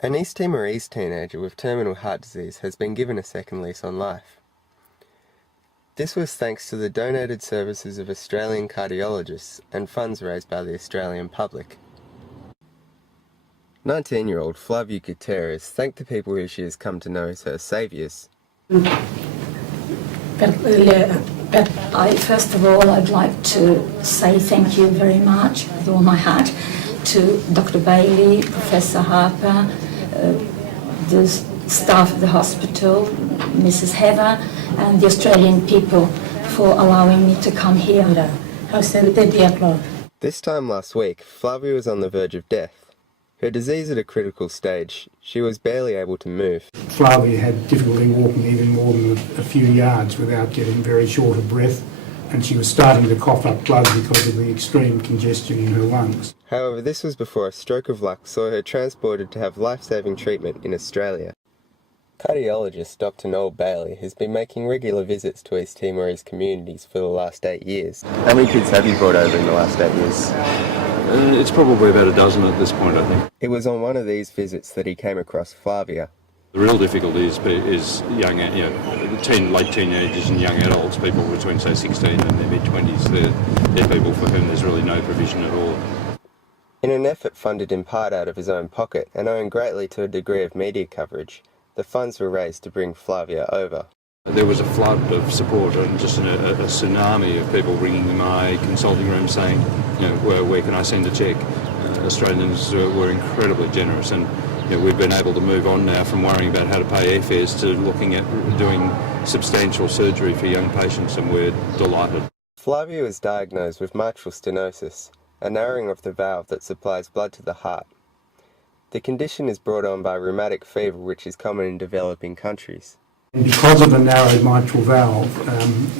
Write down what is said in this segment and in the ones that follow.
An East Timorese teenager with terminal heart disease has been given a second lease on life. This was thanks to the donated services of Australian cardiologists and funds raised by the Australian public. 19-year-old Flavia Gutierrez thanked the people who she has come to know as her saviours. First of all, I'd like to say thank you very much with all my heart to Dr. Bailey, Professor Harper, the staff of the hospital, Mrs. Heather, and the Australian people for allowing me to come here. This time last week, Flavia was on the verge of death. Her disease at a critical stage, she was barely able to move. Flavia had difficulty walking even more than a few yards without getting very short of breath, and she was starting to cough up blood because of the extreme congestion in her lungs. However, this was before a stroke of luck saw her transported to have life-saving treatment in Australia. Cardiologist Dr. Noel Bailey has been making regular visits to East Timorese communities for the last 8 years. How many kids have you brought over in the last 8 years? It's probably about a dozen at this point, I think. It was on one of these visits that he came across Flavia. The real difficulty is young, late teenagers and young adults, people between say 16 and their mid-20s. They're people for whom there's really no provision at all. In an effort funded in part out of his own pocket and owing greatly to a degree of media coverage, the funds were raised to bring Flavia over. There was a flood of support and just a tsunami of people ringing my consulting room saying, where can I send a cheque? Australians were incredibly generous, and we've been able to move on now from worrying about how to pay airfares to looking at doing substantial surgery for young patients, and we're delighted. Flavia was diagnosed with mitral stenosis, a narrowing of the valve that supplies blood to the heart. The condition is brought on by rheumatic fever, which is common in developing countries. And because of the narrowed mitral valve,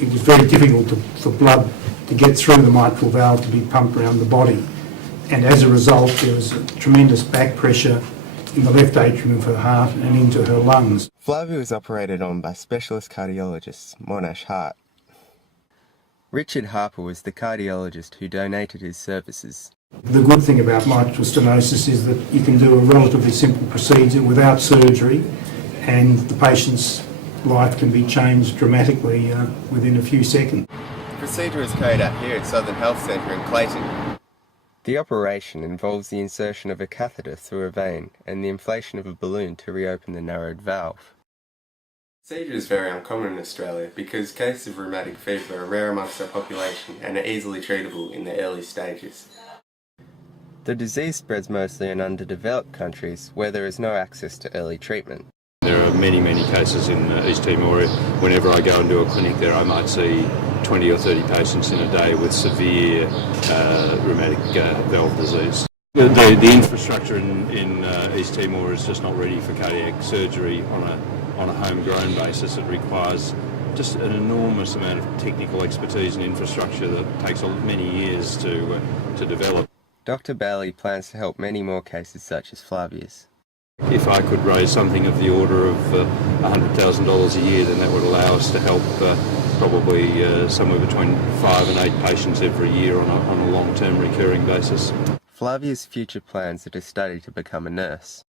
it was very difficult for blood to get through the mitral valve to be pumped around the body. And as a result, there was a tremendous back pressure in the left atrium of her heart and into her lungs. Flavia was operated on by specialist cardiologists, Monash Heart. Richard Harper was the cardiologist who donated his services. The good thing about mitral stenosis is that you can do a relatively simple procedure without surgery, and the patient's life can be changed dramatically within a few seconds. The procedure is carried out here at Southern Health Centre in Clayton. The operation involves the insertion of a catheter through a vein and the inflation of a balloon to reopen the narrowed valve. The procedure is very uncommon in Australia because cases of rheumatic fever are rare amongst our population and are easily treatable in the early stages. The disease spreads mostly in underdeveloped countries where there is no access to early treatment. There are many cases in East Timor. Whenever I go into a clinic there, I might see 20 or 30 patients in a day with severe rheumatic valve disease. The infrastructure in East Timor is just not ready for cardiac surgery on a homegrown basis. It requires just an enormous amount of technical expertise and infrastructure that takes many years to develop. Dr. Bailey plans to help many more cases such as Flavia's. If I could raise something of the order of $100,000 a year, then that would allow us to help probably somewhere between 5 and 8 patients every year on a long-term recurring basis. Flavia's future plans are to study to become a nurse.